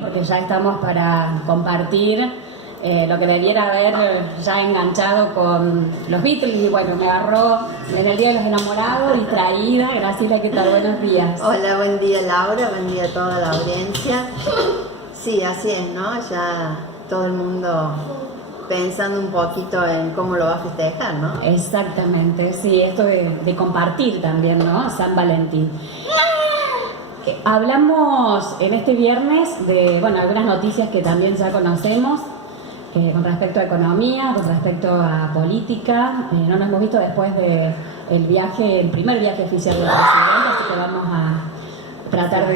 Porque ya estamos para compartir lo que debiera haber ya enganchado con los Beatles. Y bueno, me agarró en el Día de los Enamorados, distraída. Graciela, ¿qué tal? Buenos días. Hola, buen día Laura, buen día a toda la audiencia. Sí, así es, ¿no? Ya todo el mundo pensando un poquito en cómo lo va a festejar, ¿no? Exactamente, sí, esto de compartir también, ¿no? San Valentín. Hablamos en este viernes de, bueno, algunas noticias que también ya conocemos con respecto a economía, con respecto a política. No nos hemos visto después del viaje, el primer viaje oficial del presidente, así que vamos a tratar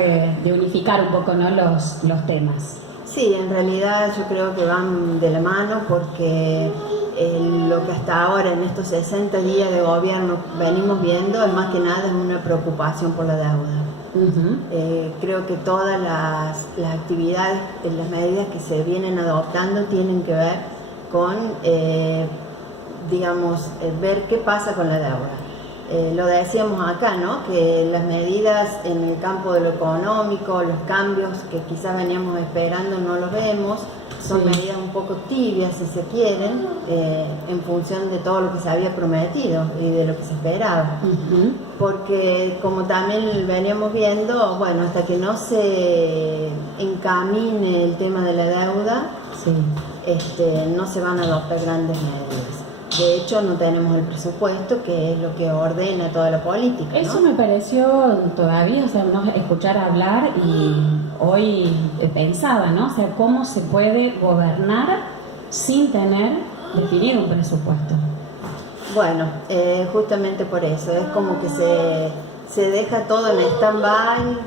de unificar un poco, ¿no?, los temas. Sí, en realidad yo creo que van de la mano porque lo que hasta ahora en estos 60 días de gobierno venimos viendo es más que nada una preocupación por la deuda. Creo que todas las actividades, las medidas que se vienen adoptando tienen que ver con, ver qué pasa con la deuda. Lo decíamos acá, ¿no? Que las medidas en el campo de lo económico, los cambios que quizás veníamos esperando no los vemos, son medidas un poco tibias, si se quieren, en función de todo lo que se había prometido y de lo que se esperaba. Porque como también veníamos viendo, bueno, hasta que no se encamine el tema de la deuda, no se van a adoptar grandes medidas. De hecho, no tenemos el presupuesto, que es lo que ordena toda la política, ¿no? Eso me pareció todavía, o sea, no escuchar hablar, y hoy pensaba, ¿no? O sea, cómo se puede gobernar sin tener definido un presupuesto. Bueno, justamente por eso, es como que se deja todo en stand-by,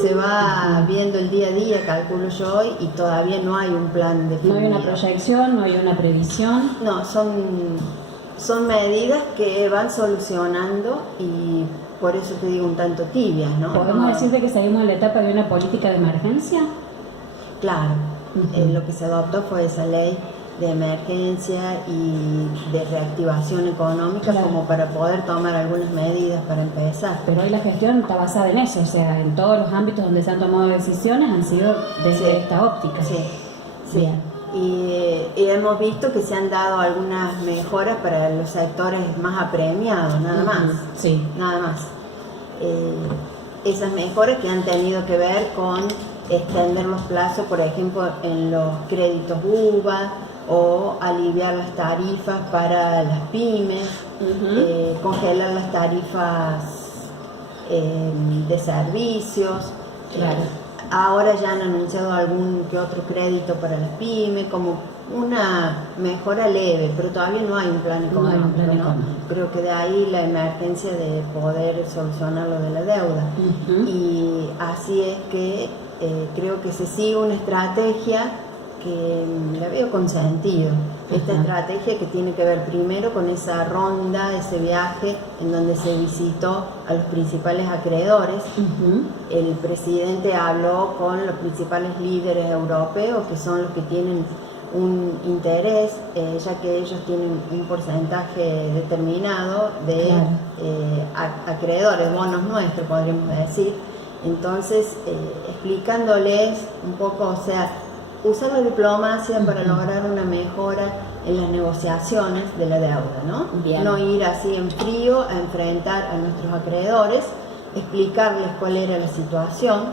se va viendo el día a día, calculo yo, y todavía no hay un plan definido. No hay una proyección, no hay una previsión. No, son medidas que van solucionando y por eso te digo un tanto tibias, ¿no? ¿Podemos decir que salimos en la etapa de una política de emergencia? Claro, lo que se adoptó fue esa ley de emergencia y de reactivación económica, como para poder tomar algunas medidas para empezar. Pero hoy la gestión está basada en eso, o sea, en todos los ámbitos donde se han tomado decisiones han sido desde esta óptica. Sí. Bien. Y hemos visto que se han dado algunas mejoras para los sectores más apremiados, nada más. Nada más. Esas mejoras que han tenido que ver con extender los plazos, por ejemplo, en los créditos UVA, o aliviar las tarifas para las pymes, congelar las tarifas de servicios. Ahora ya han anunciado algún que otro crédito para las pymes, como una mejora leve, pero todavía no hay un plan económico, ¿no? Creo que de ahí la emergencia de poder solucionar lo de la deuda. Y así es que creo que se sigue una estrategia que la veo con sentido. Esta estrategia que tiene que ver primero con esa ronda, ese viaje en donde se visitó a los principales acreedores. El presidente habló con los principales líderes europeos, que son los que tienen un interés, ya que ellos tienen un porcentaje determinado de acreedores, bonos nuestros, podríamos decir. Entonces, explicándoles un poco, o sea, usar la diplomacia para lograr una mejora en las negociaciones de la deuda, ¿no? No ir así en frío a enfrentar a nuestros acreedores, explicarles cuál era la situación.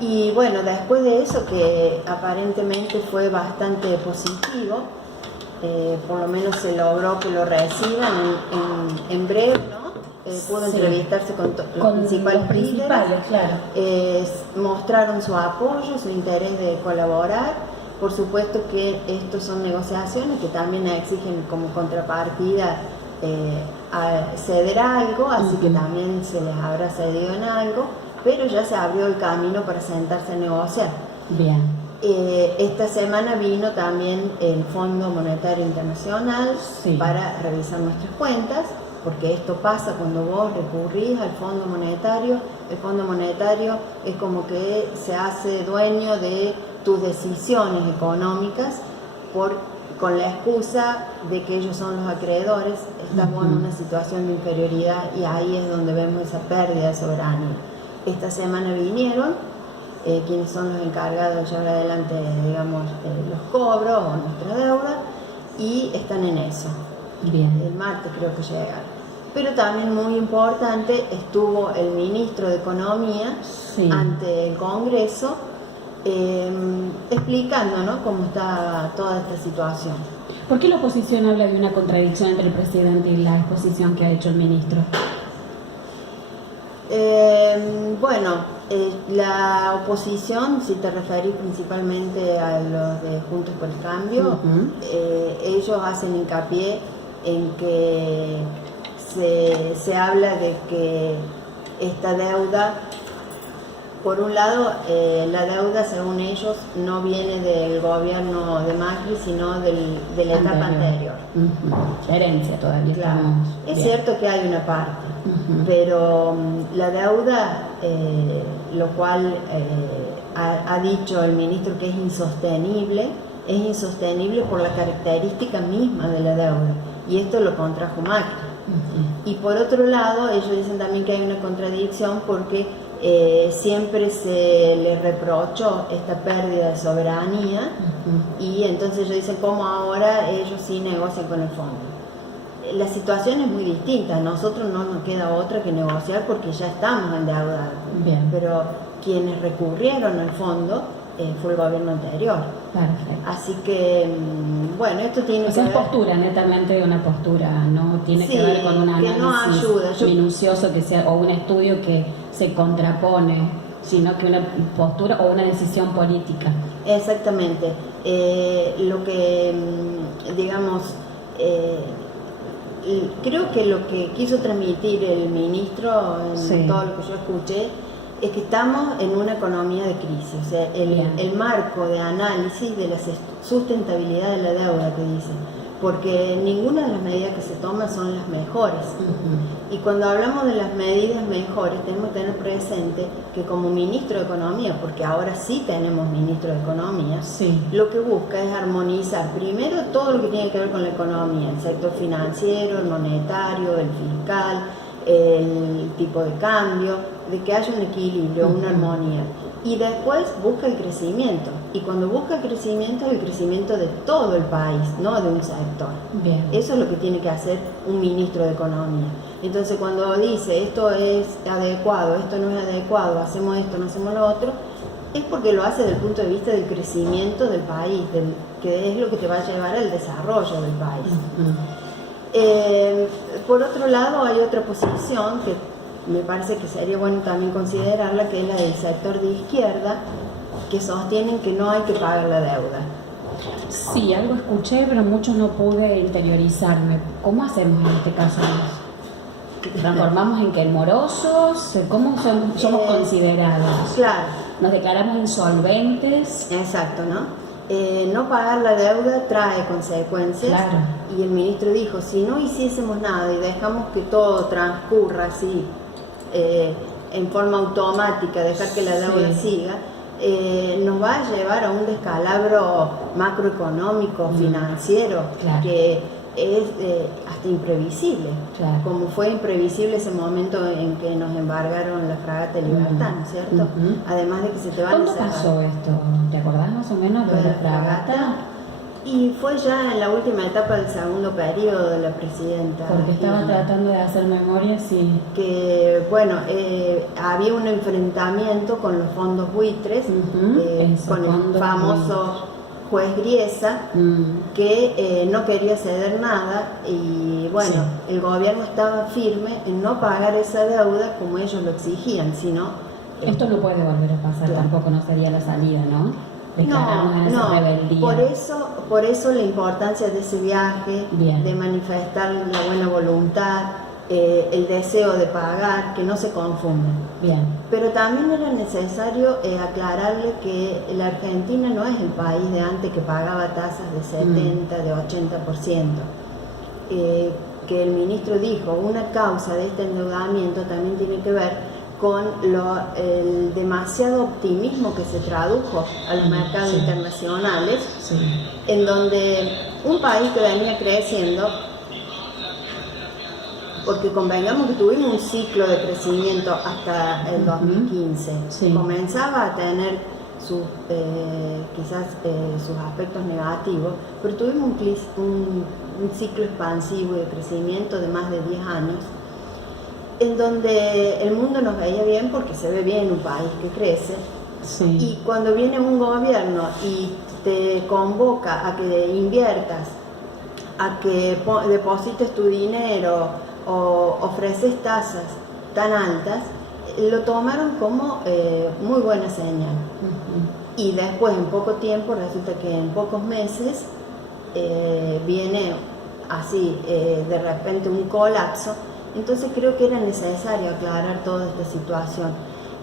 Y bueno, después de eso, que aparentemente fue bastante positivo, por lo menos se logró que lo reciban en breve, ¿no? Pudo entrevistarse con los principales líderes, mostraron su apoyo, su interés de colaborar. Por supuesto que estos son negociaciones que también exigen como contrapartida a ceder algo, así que también se les habrá cedido en algo, pero ya se abrió el camino para sentarse a negociar. Esta semana vino también el Fondo Monetario Internacional para revisar nuestras cuentas, porque esto pasa cuando vos recurrís al Fondo Monetario. El Fondo Monetario es como que se hace dueño de tus decisiones económicas con la excusa de que ellos son los acreedores. Estamos en una situación de inferioridad y ahí es donde vemos esa pérdida de soberanía. Esta semana vinieron quienes son los encargados de llevar adelante, digamos, los cobros o nuestra deuda, y están en eso. Bien. El martes creo que llegaron. Pero también muy importante, estuvo el ministro de Economía ante el Congreso explicando, ¿no?, cómo está toda esta situación. ¿Por qué la oposición habla de una contradicción entre el presidente y la exposición que ha hecho el ministro? La oposición, si te referís principalmente a los de Juntos por el Cambio, ellos hacen hincapié en que se habla de que esta deuda, por un lado, la deuda según ellos no viene del gobierno de Macri, sino de la etapa anterior. La herencia todavía. Claro. Es cierto que hay una parte, pero la deuda, lo cual ha dicho el ministro que es insostenible por la característica misma de la deuda, y esto lo contrajo Macri. Y por otro lado, ellos dicen también que hay una contradicción porque siempre se les reprochó esta pérdida de soberanía, y entonces ellos dicen cómo ahora ellos sí negocian con el fondo. La situación es muy distinta, a nosotros no nos queda otra que negociar porque ya estamos endeudados. Pero quienes recurrieron al fondo fue el gobierno anterior. Perfecto. Así que, bueno, esto tiene que ver... es postura, netamente una postura, no tiene que ver con un análisis minucioso que sea, o un estudio que se contrapone, sino que una postura o una decisión política. Exactamente. Lo que, digamos, creo que lo que quiso transmitir el ministro en todo lo que yo escuché es que estamos en una economía de crisis, o sea, el marco de análisis de la sustentabilidad de la deuda que dicen, porque ninguna de las medidas que se toman son las mejores. Y cuando hablamos de las medidas mejores, tenemos que tener presente que como ministro de Economía, porque ahora sí tenemos ministro de Economía, lo que busca es armonizar primero todo lo que tiene que ver con la economía, el sector financiero, el monetario, el fiscal, el tipo de cambio, de que haya un equilibrio, una armonía, y después busca el crecimiento, y cuando busca el crecimiento es el crecimiento de todo el país, no de un sector. Eso es lo que tiene que hacer un ministro de Economía. Entonces cuando dice esto es adecuado, esto no es adecuado, hacemos esto, no hacemos lo otro, es porque lo hace desde el punto de vista del crecimiento del país, que es lo que te va a llevar al desarrollo del país. Por otro lado, hay otra posición que me parece que sería bueno también considerarla, que es la del sector de izquierda, que sostienen que no hay que pagar la deuda. Sí, algo escuché, pero mucho no pude interiorizarme. ¿Cómo hacemos en este caso? ¿Transformamos en que morosos? ¿Cómo somos considerados? Claro. ¿Nos declaramos insolventes? Exacto, ¿no? No pagar la deuda trae consecuencias. Claro. Y el ministro dijo, si no hiciésemos nada y dejamos que todo transcurra así, en forma automática, dejar que la deuda siga, nos va a llevar a un descalabro macroeconómico, financiero, que es hasta imprevisible, como fue imprevisible ese momento en que nos embargaron la fragata Libertad, ¿no es cierto? Además de que se te van a cerrar. ¿Cuándo pasó esto? ¿Te acordás más o menos de la fragata? Y fue ya en la última etapa del segundo periodo de la presidenta. Porque estaba tratando de hacer memoria, que, bueno, había un enfrentamiento con los fondos buitres, con el famoso juez Griesa, que no quería ceder nada, y bueno, el gobierno estaba firme en no pagar esa deuda como ellos lo exigían, sino... Esto no puede volver a pasar, tampoco no sería la salida, ¿no? Por eso la importancia de ese viaje, de manifestar la buena voluntad, el deseo de pagar, que no se confundan. Pero también era necesario aclararle que la Argentina no es el país de antes que pagaba tasas de 70, de 80%. Que el ministro dijo, una causa de este endeudamiento también tiene que ver con el demasiado optimismo que se tradujo a los mercados internacionales, en donde un país que venía creciendo, porque convengamos que tuvimos un ciclo de crecimiento hasta el 2015. Sí. Comenzaba a tener quizás sus aspectos negativos, pero tuvimos un ciclo expansivo de crecimiento de más de 10 años, en donde el mundo nos veía bien porque se ve bien un país que crece. Sí. Y cuando viene un gobierno y te convoca a que inviertas, a que deposites tu dinero o ofreces tasas tan altas, lo tomaron como muy buena señal. Y después, en poco tiempo, resulta que en pocos meses viene así de repente un colapso. Entonces creo que era necesario aclarar toda esta situación.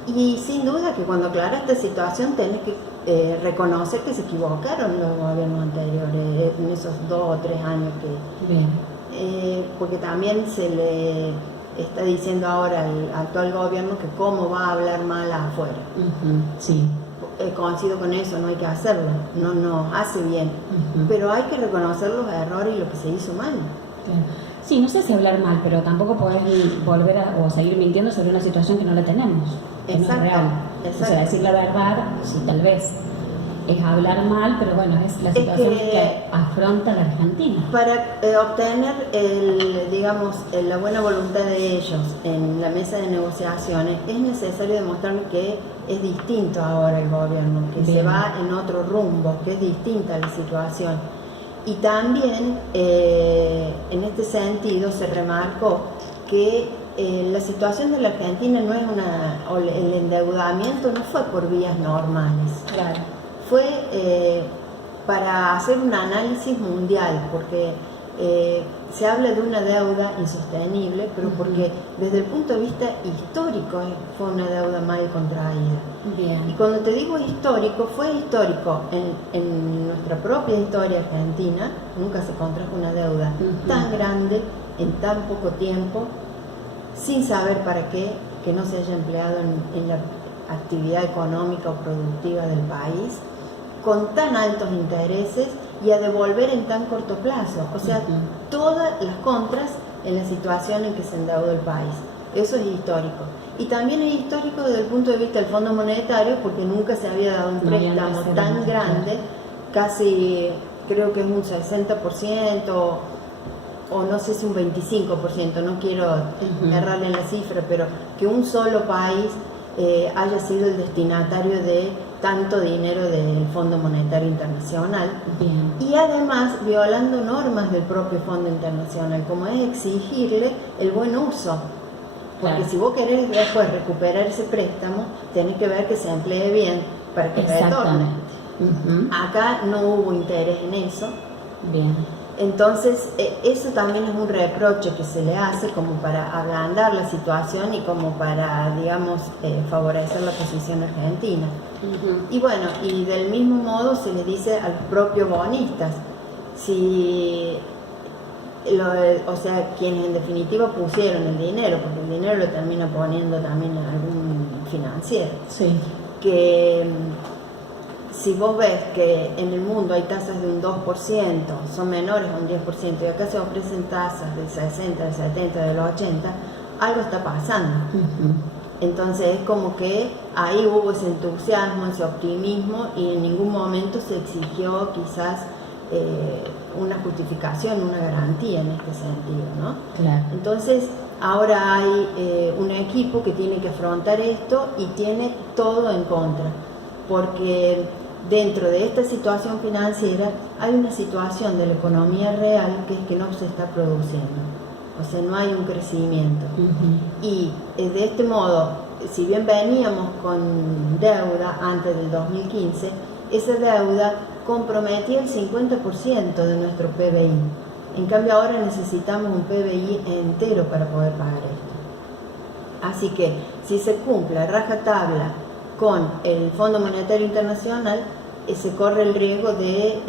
Y sin duda que cuando aclaras esta situación tenés que reconocer que se equivocaron los gobiernos anteriores en esos 2 o 3 años que... Bien. Porque también se le está diciendo ahora al actual gobierno que cómo va a hablar mal afuera. Sí. Coincido con eso, no hay que hacerlo, no nos hace bien, pero hay que reconocer los errores y lo que se hizo mal. Claro. Sí, no sé si hablar mal, pero tampoco podés volver o seguir mintiendo sobre una situación que no la tenemos, que no es real. Exacto. O sea, decir la verdad, sí, tal vez es hablar mal, pero bueno, es la situación que afronta la Argentina. Para obtener la buena voluntad de ellos en la mesa de negociaciones, es necesario demostrar que es distinto ahora el gobierno, que se va en otro rumbo, que es distinta la situación. Y también en este sentido se remarcó que la situación de la Argentina no es el endeudamiento no fue por vías normales. Claro. Fue para hacer un análisis mundial, porque se habla de una deuda insostenible, pero porque desde el punto de vista histórico fue una deuda mal contraída. Bien. Y cuando te digo histórico, fue histórico en nuestra propia historia argentina. Nunca se contrajo una deuda tan grande en tan poco tiempo, sin saber para qué, que no se haya empleado en la actividad económica o productiva del país, con tan altos intereses y a devolver en tan corto plazo. O sea, todas las contras en la situación en que se endeudó el país. Eso es histórico. Y también es histórico desde el punto de vista del Fondo Monetario, porque nunca se había dado un préstamo tan grande, casi creo que es un 60%, o no sé si un 25%, no quiero errar en la cifra, pero que un solo país haya sido el destinatario de tanto dinero del Fondo Monetario Internacional. Bien. Y además violando normas del propio Fondo Internacional, como es exigirle el buen uso. Porque si vos querés después recuperar ese préstamo, tenés que ver que se emplee bien para que retorne. Acá no hubo interés en eso. Bien. Entonces, eso también es un reproche que se le hace como para ablandar la situación y como para, digamos, favorecer la posición argentina. Y bueno, y del mismo modo se le dice a los propios bonistas, o sea, quienes en definitiva pusieron el dinero, porque el dinero lo termina poniendo también algún financiero, que si vos ves que en el mundo hay tasas de un 2%, son menores a un 10%, y acá se ofrecen tasas del 60, del 70, del 80, algo está pasando. Entonces es como que ahí hubo ese entusiasmo, ese optimismo, y en ningún momento se exigió quizás una justificación, una garantía en este sentido, ¿no? Claro. Entonces ahora hay un equipo que tiene que afrontar esto y tiene todo en contra, porque dentro de esta situación financiera hay una situación de la economía real que es que no se está produciendo, o sea, no hay un crecimiento. Y de este modo, si bien veníamos con deuda antes del 2015, esa deuda comprometía el 50% de nuestro PBI. En cambio ahora necesitamos un PBI entero para poder pagar esto. Así que si se cumple a rajatabla con el Fondo Monetario Internacional, se corre el riesgo de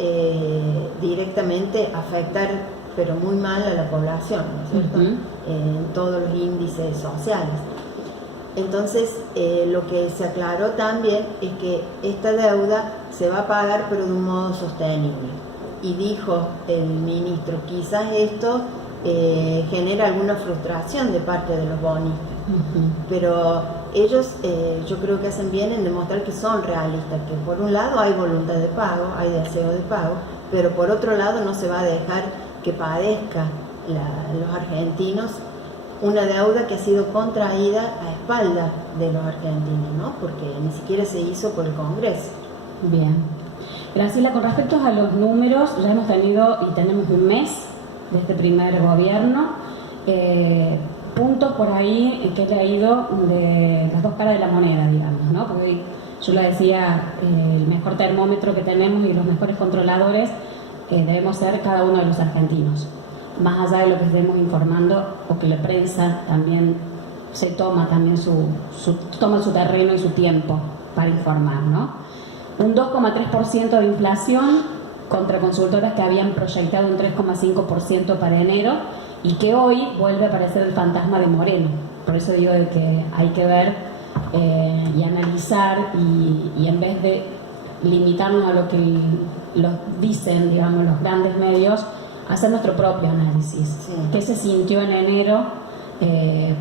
directamente afectar, pero muy mal, a la población, ¿no es cierto? En todos los índices sociales. Entonces, lo que se aclaró también es que esta deuda se va a pagar, pero de un modo sostenible. Y dijo el ministro, quizás esto genera alguna frustración de parte de los bonistas. Pero ellos yo creo que hacen bien en demostrar que son realistas, que por un lado hay voluntad de pago, hay deseo de pago, pero por otro lado no se va a dejar que padezca los argentinos una deuda que ha sido contraída a espaldas de los argentinos, ¿no? Porque ni siquiera se hizo por el Congreso. Bien. Graciela, con respecto a los números, ya hemos tenido y tenemos un mes de este primer gobierno. Puntos por ahí que he leído de las dos caras de la moneda, digamos, ¿no? Porque yo lo decía, el mejor termómetro que tenemos y los mejores controladores debemos ser cada uno de los argentinos. Más allá de lo que estemos informando o que la prensa también se toma también toma su terreno y su tiempo para informar, ¿no? Un 2,3% de inflación contra consultoras que habían proyectado un 3,5% para enero y que hoy vuelve a aparecer el fantasma de Moreno. Por eso digo de que hay que ver y analizar y en vez de limitarnos a lo que los dicen, digamos, los grandes medios, hacer nuestro propio análisis. Sí. ¿Qué se sintió en enero?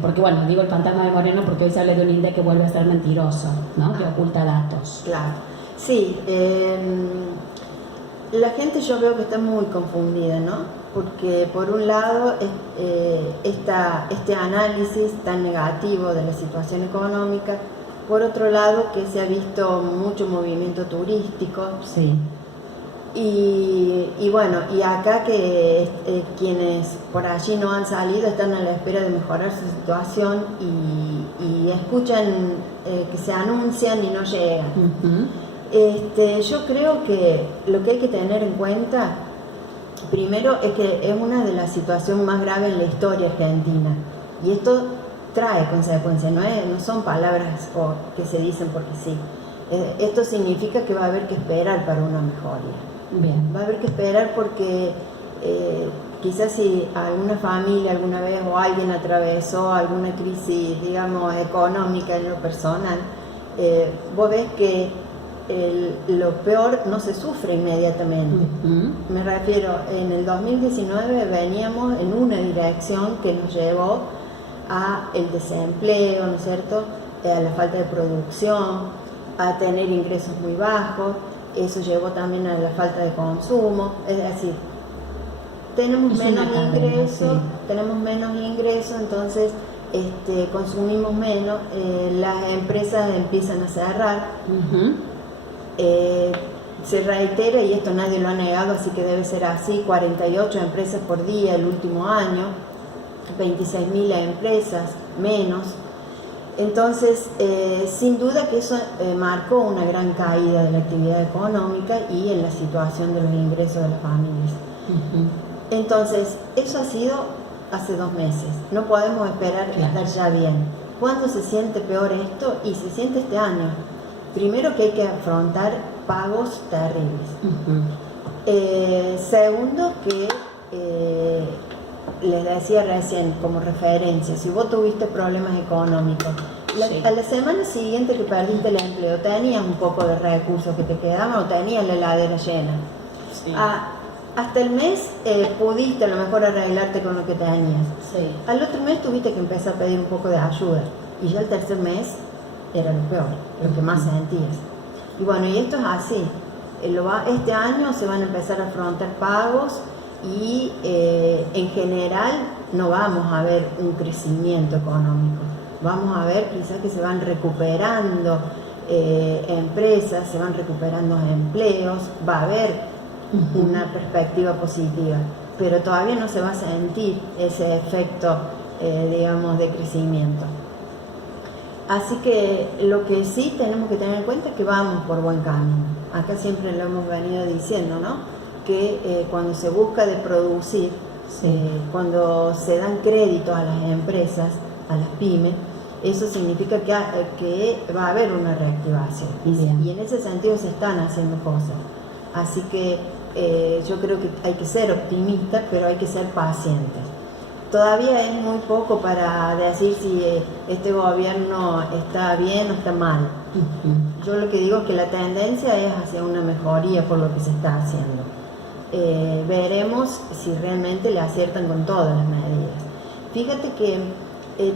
Porque bueno, digo el fantasma de Moreno porque hoy se habla de un INDEC que vuelve a ser mentiroso, ¿no? Que oculta datos. Claro, sí. La gente yo veo que está muy confundida, ¿no? Porque por un lado este análisis tan negativo de la situación económica, por otro lado que se ha visto mucho movimiento turístico. Sí. Y bueno, y acá que quienes por allí no han salido están a la espera de mejorar su situación y escuchan que se anuncian y no llegan. Yo creo que lo que hay que tener en cuenta primero es que es una de las situaciones más graves en la historia argentina y esto trae consecuencias, no son palabras que se dicen porque sí. Esto significa que va a haber que esperar para una mejoría. Bien. Va a haber que esperar porque quizás si alguna familia alguna vez o alguien atravesó alguna crisis, digamos, económica en lo personal, vos ves que lo peor no se sufre inmediatamente. Me refiero, en el 2019 veníamos en una dirección que nos llevó a el desempleo, ¿no es cierto?, a la falta de producción, a tener ingresos muy bajos. Eso llevó también a la falta de consumo, es decir, tenemos menos ingresos, entonces consumimos menos, las empresas empiezan a cerrar. Se reitera, y esto nadie lo ha negado, así que debe ser así, 48 empresas por día el último año, 26.000 empresas menos. Entonces, sin duda que eso marcó una gran caída de la actividad económica y en la situación de los ingresos de las familias. Entonces, eso ha sido hace 2 meses. No podemos esperar estar ya bien. ¿Cuándo se siente peor esto? Y se siente este año. Primero que hay que afrontar pagos terribles. Segundo que les decía recién como referencia, si vos tuviste problemas económicos, a la semana siguiente que perdiste el empleo, tenías un poco de recursos que te quedaban o tenías la heladera llena. Sí. Hasta el mes pudiste a lo mejor arreglarte con lo que tenías. Sí. Al otro mes tuviste que empezar a pedir un poco de ayuda y ya el tercer mes era lo peor, lo que más sentías. Y bueno, y esto es así. Este año se van a empezar a afrontar pagos y en general no vamos a ver un crecimiento económico. Vamos a ver quizás que se van recuperando empresas, se van recuperando empleos, va a haber una perspectiva positiva, pero todavía no se va a sentir ese efecto, digamos, de crecimiento. Así que lo que sí tenemos que tener en cuenta es que vamos por buen camino. Acá siempre lo hemos venido diciendo, ¿no? Que cuando se busca de producir, cuando se dan créditos a las empresas, a las pymes, eso significa que va a haber una reactivación. Y en ese sentido se están haciendo cosas. Así que yo creo que hay que ser optimistas, pero hay que ser pacientes. Todavía es muy poco para decir si este gobierno está bien o está mal. Yo lo que digo es que la tendencia es hacia una mejoría por lo que se está haciendo. veremos si realmente le aciertan con todas las medidas. Fíjate que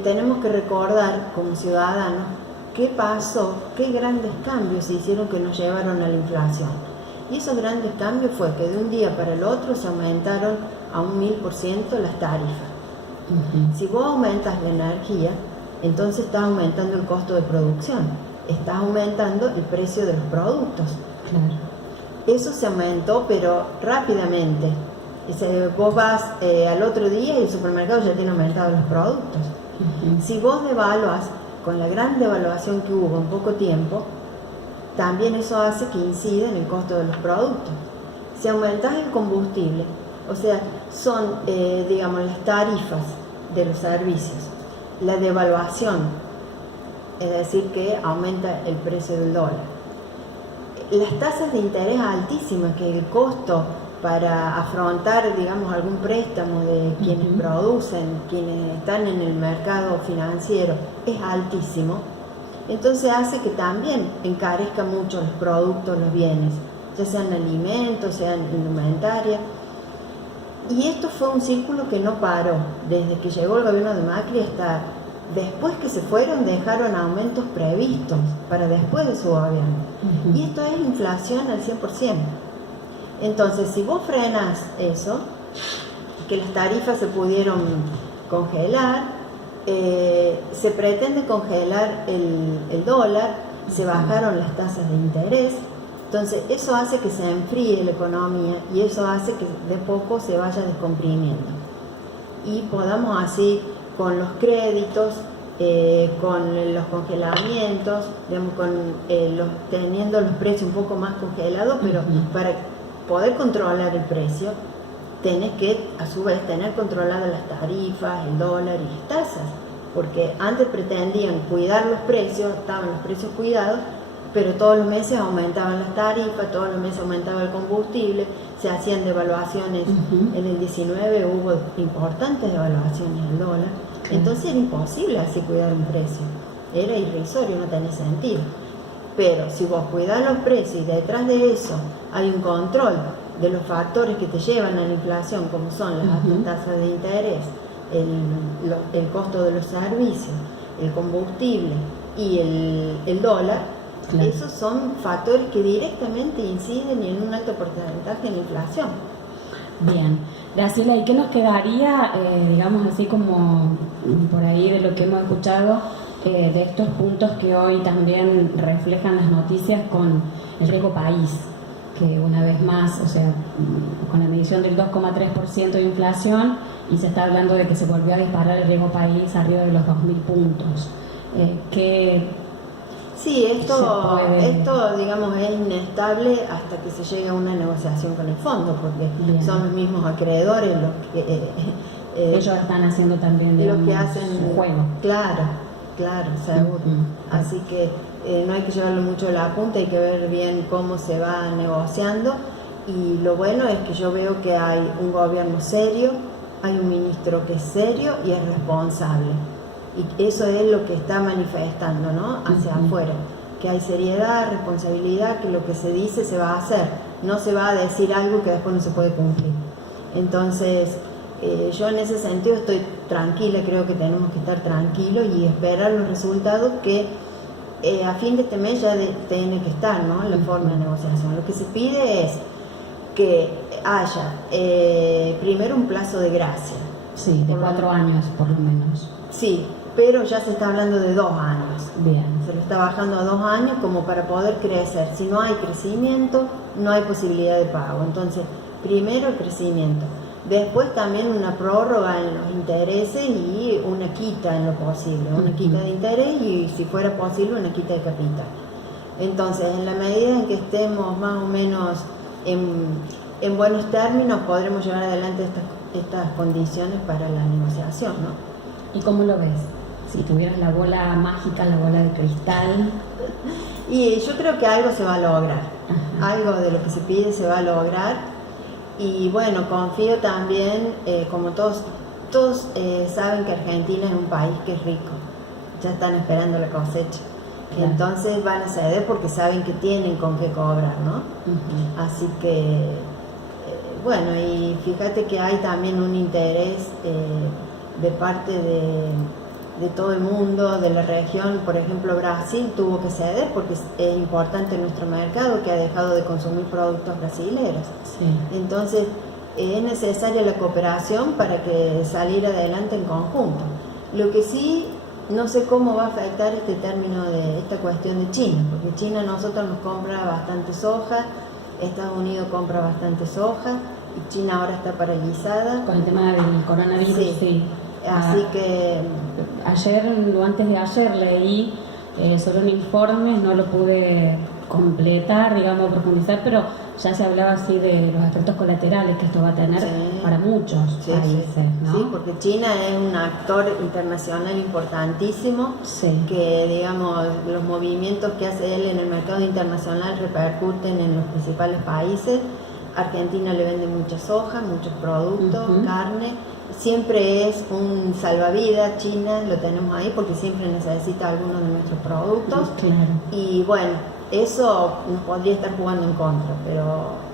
tenemos que recordar como ciudadanos qué pasó, qué grandes cambios se hicieron que nos llevaron a la inflación. Y esos grandes cambios fue que de un día para el otro se aumentaron a un 1000% las tarifas. Si vos aumentas la energía, entonces estás aumentando el costo de producción, estás aumentando el precio de los productos. Eso se aumentó, pero rápidamente. Vos vas al otro día y el supermercado ya tiene aumentado los productos. Si vos devaluas, con la gran devaluación que hubo en poco tiempo, también eso hace que incida en el costo de los productos. Si aumentas el combustible, o sea, son, digamos, las tarifas de los servicios, la devaluación, es decir, que aumenta el precio del dólar. Las tasas de interés altísimas, que el costo para afrontar, digamos, algún préstamo de quienes producen, quienes están en el mercado financiero, es altísimo. Entonces hace que también encarezca mucho los productos, los bienes, ya sean alimentos, sean indumentaria. Y esto fue un círculo que no paró, desde que llegó el gobierno de Macri hasta después que se fueron, dejaron aumentos previstos para después de su gobierno. Y esto es inflación al 100%. Entonces, si vos frenas eso, que las tarifas se pudieron congelar, se pretende congelar el dólar, se bajaron las tasas de interés, entonces eso hace que se enfríe la economía y eso hace que de poco se vaya descomprimiendo. Y podamos así, con los créditos, con los congelamientos, digamos, teniendo los precios un poco más congelados, pero para poder controlar el precio, tenés que a su vez tener controladas las tarifas, el dólar y las tasas, porque antes pretendían cuidar los precios, estaban los precios cuidados, pero todos los meses aumentaban las tarifas, todos los meses aumentaba el combustible, se hacían devaluaciones. En el 19 hubo importantes devaluaciones del dólar, entonces era imposible así cuidar un precio, era irrisorio, no tenía sentido. Pero si vos cuidás los precios y detrás de eso hay un control de los factores que te llevan a la inflación, como son las altas tasas de interés, el costo de los servicios, el combustible y el dólar, esos son factores que directamente inciden y en un alto porcentaje en la inflación. Bien, Graciela, ¿y qué nos quedaría, digamos así como por ahí de lo que hemos escuchado, de estos puntos que hoy también reflejan las noticias con el riesgo país, que una vez más, o sea, con la medición del 2,3% de inflación, y se está hablando de que se volvió a disparar el riesgo país arriba de los 2.000 puntos? Sí, esto digamos es inestable hasta que se llegue a una negociación con el fondo, porque son los mismos acreedores los que ellos están haciendo también, digamos, lo que hacen su juego. Claro, seguro. Así que no hay que llevarlo mucho a la punta, hay que ver bien cómo se va negociando. Y lo bueno es que yo veo que hay un gobierno serio, hay un ministro que es serio y es responsable. Y eso es lo que está manifestando, ¿no? Hacia afuera, que hay seriedad, responsabilidad, que lo que se dice se va a hacer, no se va a decir algo que después no se puede cumplir. Entonces, yo en ese sentido estoy tranquila, creo que tenemos que estar tranquilos y esperar los resultados que a fin de este mes ya tiene que estar, ¿no? La forma de negociación. Lo que se pide es que haya primero un plazo de gracia. Sí, de 4 años por lo menos. Sí, pero ya se está hablando de 2 años. Bien. Se lo está bajando a 2 años como para poder crecer. Si no hay crecimiento, no hay posibilidad de pago. Entonces, primero el crecimiento. Después también una prórroga en los intereses y una quita en lo posible. Una quita de interés y, si fuera posible, una quita de capital. Entonces, en la medida en que estemos más o menos en buenos términos, podremos llevar adelante estas condiciones para la negociación, ¿no? ¿Y cómo lo ves? Si tuvieras la bola mágica, la bola de cristal. Y yo creo que algo se va a lograr. Algo de lo que se pide se va a lograr. Y bueno, confío también, como todos saben que Argentina es un país que es rico. Ya están esperando la cosecha. Claro. Entonces van a ceder porque saben que tienen con qué cobrar, ¿no? Así que bueno, y fíjate que hay también un interés de parte de todo el mundo, de la región. Por ejemplo, Brasil tuvo que ceder porque es importante nuestro mercado, que ha dejado de consumir productos brasileños. Sí. Entonces, es necesaria la cooperación para que salir adelante en conjunto. Lo que sí, no sé cómo va a afectar este término de esta cuestión de China, porque China a nosotros nos compra bastante soja, Estados Unidos compra bastante soja, y China ahora está paralizada. Con el tema del coronavirus, sí. Así que ayer o antes de ayer leí sobre un informe, no lo pude completar, digamos, profundizar, pero ya se hablaba así de los efectos colaterales que esto va a tener para muchos países, ¿no? Sí, porque China es un actor internacional importantísimo, que digamos los movimientos que hace él en el mercado internacional repercuten en los principales países. Argentina le vende mucha soja, muchos productos, carne. Siempre es un salvavidas. China lo tenemos ahí porque siempre necesita algunos de nuestros productos. Claro. Y bueno, eso nos podría estar jugando en contra, pero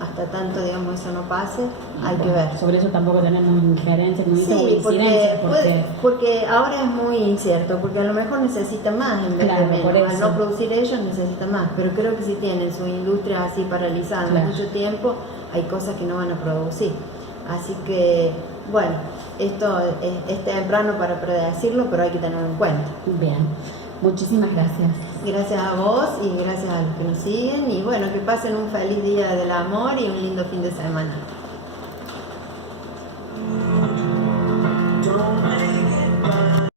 hasta tanto, digamos, eso no pase, hay que ver. Sobre eso tampoco tenemos injerencia, ni porque ahora es muy incierto, porque a lo mejor necesita más en vez de menos. Al no producir ellos necesita más, pero creo que si tienen su industria así paralizada mucho tiempo, hay cosas que no van a producir. Así que, bueno, esto es temprano para predecirlo, pero hay que tenerlo en cuenta. Bien, muchísimas gracias. Gracias a vos y gracias a los que nos siguen. Y bueno, que pasen un feliz día del amor y un lindo fin de semana.